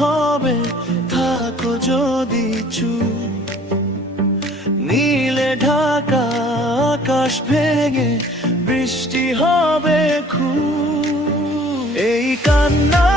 হবে, থাকো যদি চুপ। নীলে ঢাকা আকাশ ভেঙে বৃষ্টি হবে খুব। এই কান্না